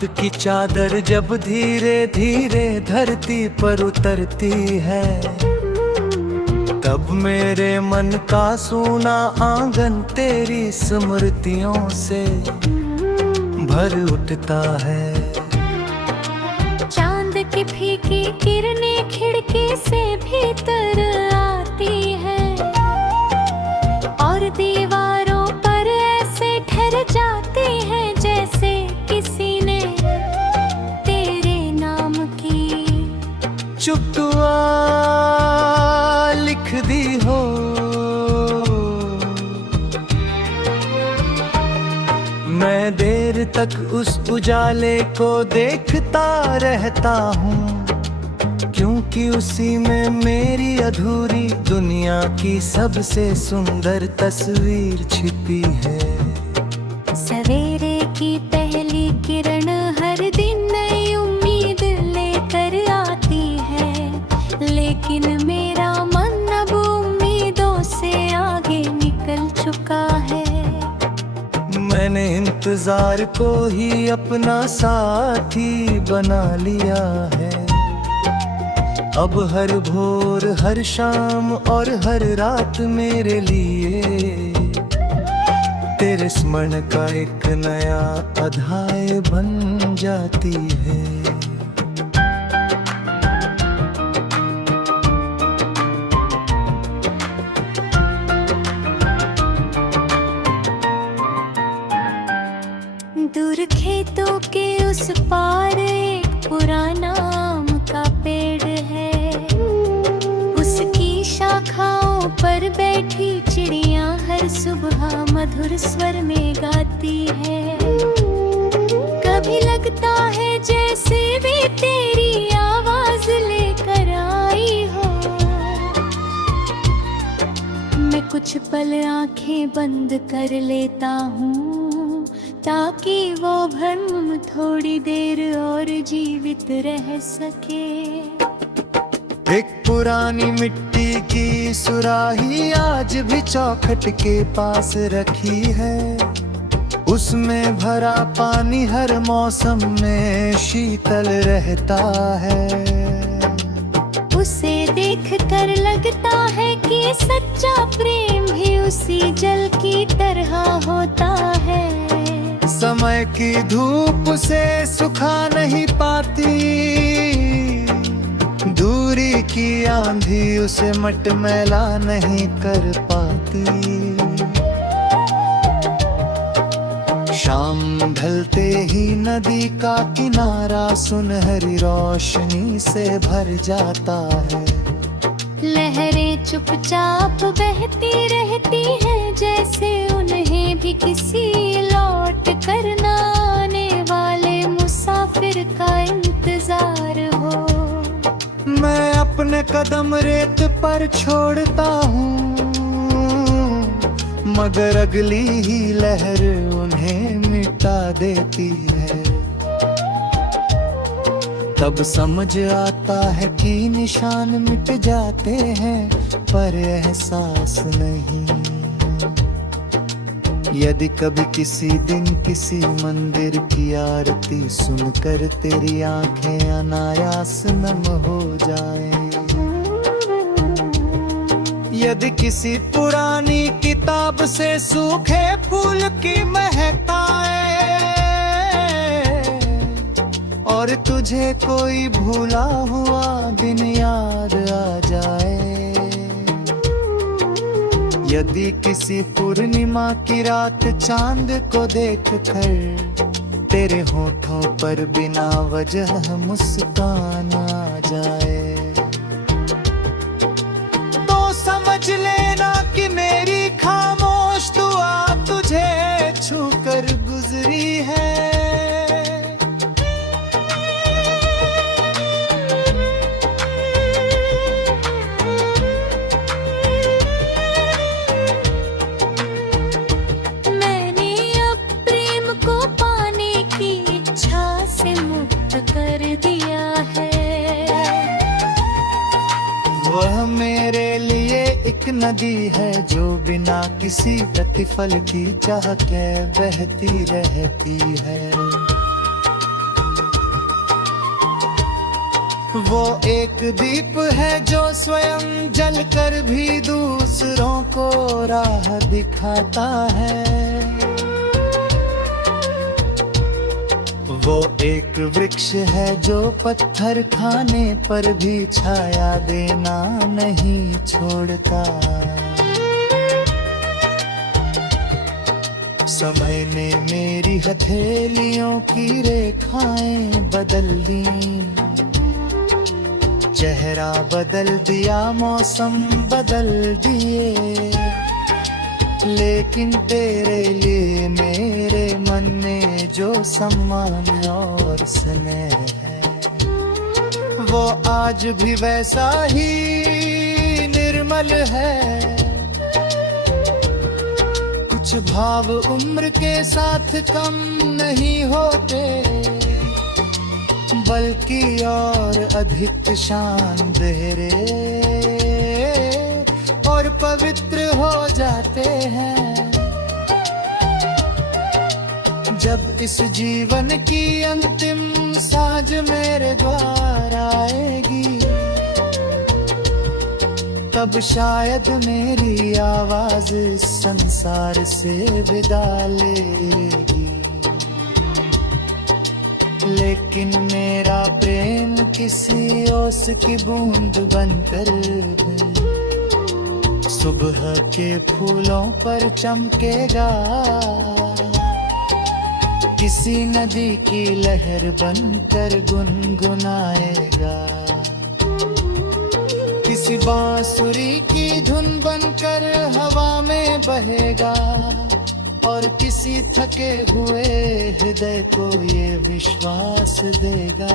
रात की चादर जब धीरे धीरे धरती पर उतरती है, तब मेरे मन का सूना आंगन तेरी स्मृतियों से भर उठता है। चांद की फीकी किरणें खिड़की से भीतर आती है और दीवारों पर ऐसे ठहर जाती है जैसे किसी ने तेरे नाम की चुप दुआ लिख दी हो। मैं देर तक उस उजाले को देखता रहता हूँ, क्योंकि उसी में मेरी अधूरी दुनिया की सबसे सुंदर तस्वीर छिपी है। सवेरे की पहली किरण हर दिन नई उम्मीद लेकर आती है, लेकिन मेरा मन अब उम्मीदों से आगे निकल चुका है। मैंने इंतजार को ही अपना साथी बना लिया है। अब हर भोर, हर शाम और हर रात मेरे लिए तेरे स्मरण का एक नया अध्याय बन जाती है। दूर खेतों के उस पार एक पुराना आम का पेड़ है, उसकी शाखाओं पर बैठी चिड़ियां हर सुबह मधुर स्वर में गाती है। कभी लगता है जैसे वे तेरी आवाज लेकर आई हो। मैं कुछ पल आंखें बंद कर लेता हूँ ताकि वो भ्रम थोड़ी देर और जीवित रह सके। एक पुरानी मिट्टी की सुराही आज भी चौखट के पास रखी है, उसमें भरा पानी हर मौसम में शीतल रहता है। उसे देखकर लगता है कि सच्चा प्रेम भी उसी जल की तरह होता है। समय की धूप से सुखा नहीं पाती, दूरी की आंधी उसे मटमैला नहीं कर पाती। शाम ढलते ही नदी का किनारा सुनहरी रोशनी से भर जाता है। लहरें चुपचाप बहती रहती हैं जैसे उन्हें भी किसी लौट कर न आने वाले मुसाफिर का इंतजार हो। मैं अपने कदम रेत पर छोड़ता हूँ, मगर अगली ही लहर उन्हें मिटा देती है। तब समझ आता है कि निशान मिट जाते हैं पर एहसास नहीं। यदि कभी किसी दिन किसी मंदिर की आरती सुनकर तेरी आंखें अनायास नम हो जाएं, यदि किसी पुरानी किताब से सूखे फूल की महक आए और तुझे कोई भूला हुआ दिन याद आ जाए, यदि किसी पूर्णिमा की रात चांद को देखकर तेरे होठों पर बिना वजह मुस्कान आ जाए, तो समझ लेना कि मेरी खामोश दुआ तुझे छूकर गुजरी है। वह मेरे लिए एक नदी है जो बिना किसी प्रतिफल की चाह के बहती रहती है। वो एक दीप है जो स्वयं जलकर भी दूसरों को राह दिखाता है। वो एक वृक्ष है जो पत्थर खाने पर भी छाया देना नहीं छोड़ता। समय ने मेरी हथेलियों की रेखाएं बदल दी, चेहरा बदल दिया, मौसम बदल दिए, लेकिन तेरे लिए मेरे मन में जो सम्मान और स्नेह है, वो आज भी वैसा ही निर्मल है। कुछ भाव उम्र के साथ कम नहीं होते, बल्कि और अधिक शानदार और पवित्र हो जाते हैं। जब इस जीवन की अंतिम साँझ मेरे द्वार आएगी, तब शायद मेरी आवाज इस संसार से विदा लेगी। लेकिन मेरा प्रेम किसी ओस की बूंद बनकर सुबह के फूलों पर चमकेगा, किसी नदी की लहर बनकर गुनगुनाएगा, किसी बांसुरी की धुन बनकर हवा में बहेगा, और किसी थके हुए हृदय को ये विश्वास देगा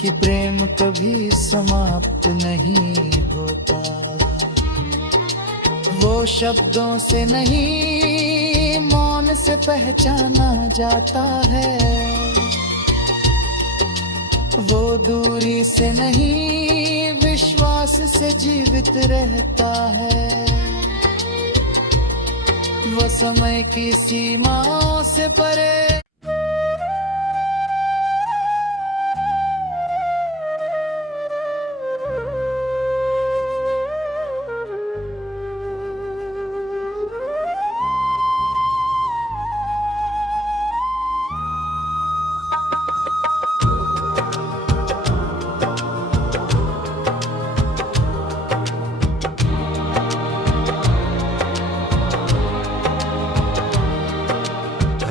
कि प्रेम कभी समाप्त नहीं होता। वो शब्दों से नहीं, मौन से पहचाना जाता है। वो दूरी से नहीं, विश्वास से जीवित रहता है। वो समय की सीमाओं से परे।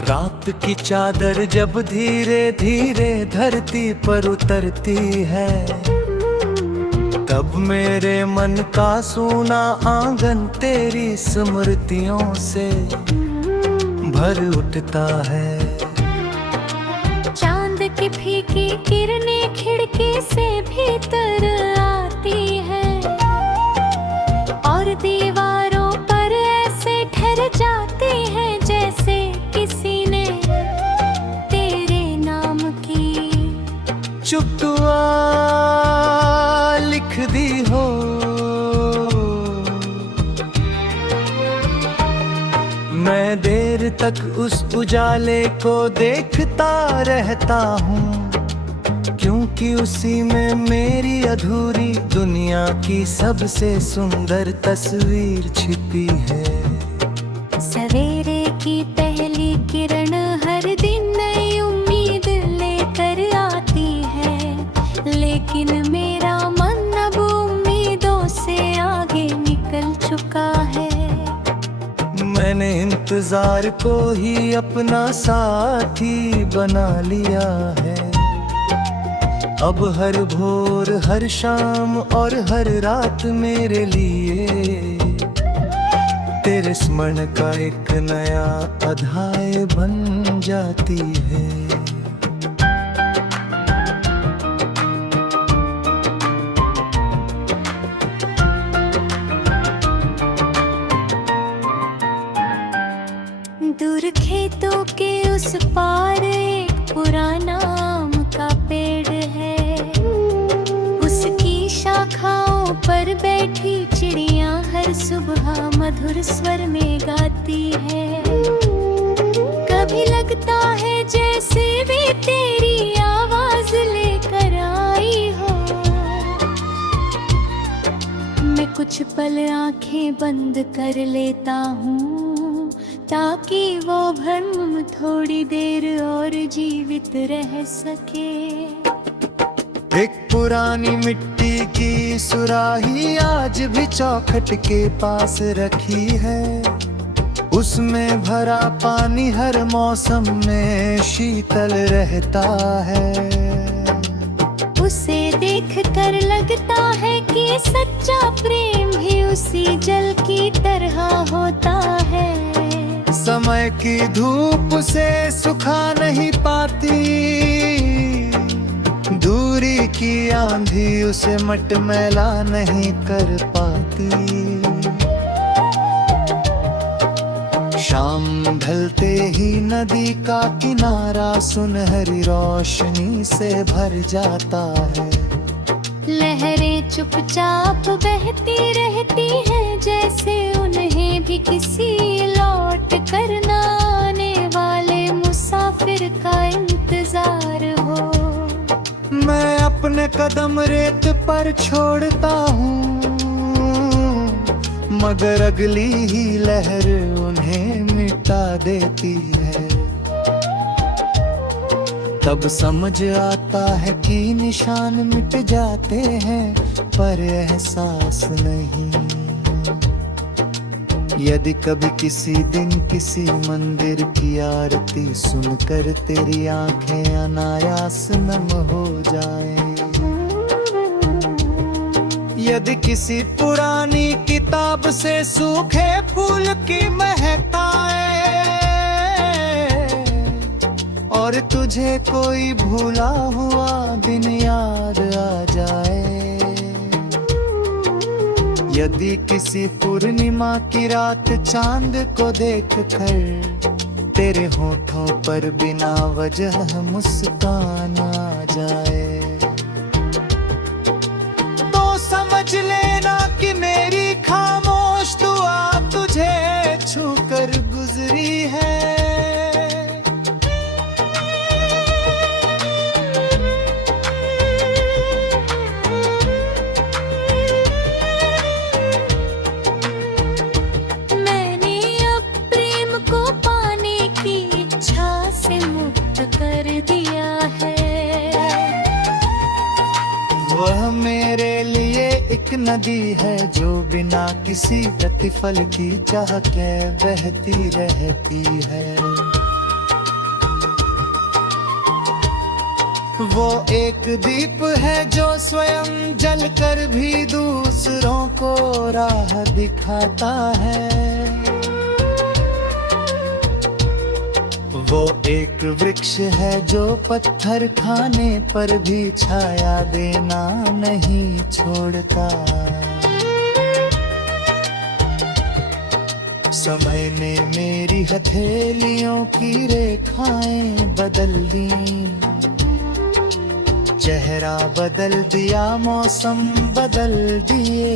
रात की चादर जब धीरे धीरे धरती पर उतरती है, तब मेरे मन का सूना आंगन तेरी स्मृतियों से भर उठता है। चांद की फीकी किरणें खिड़की से भीतर आती है, और दीवारों पर ऐसे ठहर जाती है जैसे किसी ने तेरे नाम की चुप दुआ लिख दी हो। मैं देर तक उस उजाले को देखता रहता हूँ, क्योंकि उसी में मेरी अधूरी दुनिया की सबसे सुंदर तस्वीर छिपी है। सवेरे की पहली किरण हर दिन नई उम्मीद लेकर आती है, लेकिन मेरा मन अब उम्मीदों से आगे निकल चुका है। मैंने इंतजार को ही अपना साथी बना लिया है। अब हर भोर, हर शाम और हर रात मेरे लिए तेरे स्मरण का एक नया अध्याय बन जाती है। दूर खेतों के उस पार एक पुराना आम का पेड़ है, उसकी शाखाओं पर बैठी चिड़िया हर सुबह मधुर स्वर में गाती है। कभी लगता है जैसे वे तेरी कुछ पल आंखें बंद कर लेता हूँ, ताकि वो भ्रम थोड़ी देर और जीवित रह सके। एक पुरानी मिट्टी की सुराही आज भी चौखट के पास रखी है, उसमें भरा पानी हर मौसम में शीतल रहता है। उसे देखकर लगता है कि सच्चा प्रेम भी उसी जल की तरह होता है। समय की धूप से सुखा नहीं पाती, दूरी की आंधी उसे मटमैला नहीं कर पाती। शाम ढलते ही नदी का किनारा सुनहरी रोशनी से भर जाता है। लहरें चुपचाप बहती रहती हैं, जैसे उन्हें भी किसी लौट कर न आने वाले मुसाफिर का इंतजार हो। मैं अपने कदम रेत पर छोड़ता हूँ, मगर अगली ही लहर उन्हें मिटा देती है। तब समझ आता है कि निशान मिट जाते हैं, पर एहसास नहीं। यदि कभी किसी दिन किसी मंदिर की आरती सुनकर तेरी आंखें अनायास नम हो जाएं, यदि किसी पुरानी किताब से सूखे फूल की महक आए, और तुझे कोई भूला हुआ दिन याद आ जाए, यदि किसी पूर्णिमा की रात चांद को देखकर तेरे होठों पर बिना वजह मुस्कान आ जाए, समझ लेना कि मेरी खामोश दुआ तुझे छूकर गुजरी है। मैंने अब प्रेम को पाने की इच्छा से मुक्त कर दिया है। वह मेरे लिए एक नदी है जो बिना किसी प्रतिफल की चाह के बहती रहती है। वो एक दीप है जो स्वयं जलकर भी दूसरों को राह दिखाता है। वो एक वृक्ष है जो पत्थर खाने पर भी छाया देना नहीं छोड़ता। समय ने मेरी हथेलियों की रेखाएं बदल दी, चेहरा बदल दिया, मौसम बदल दिए,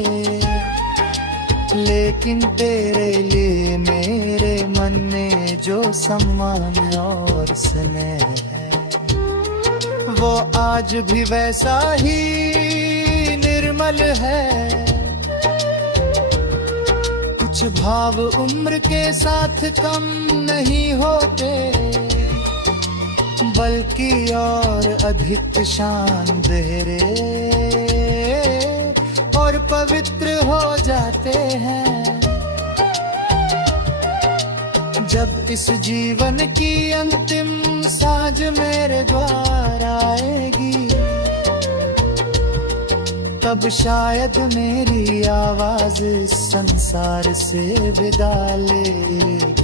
लेकिन तेरे लिए मेरे मन में जो सम्मान और स्नेह है, वो आज भी वैसा ही निर्मल है। कुछ भाव उम्र के साथ कम नहीं होते, बल्कि और अधिक शान गहरे और पवित्र हो जाते हैं। जब इस जीवन की अंतिम साँझ मेरे द्वार आएगी, तब शायद मेरी आवाज इस संसार से विदा लेगी।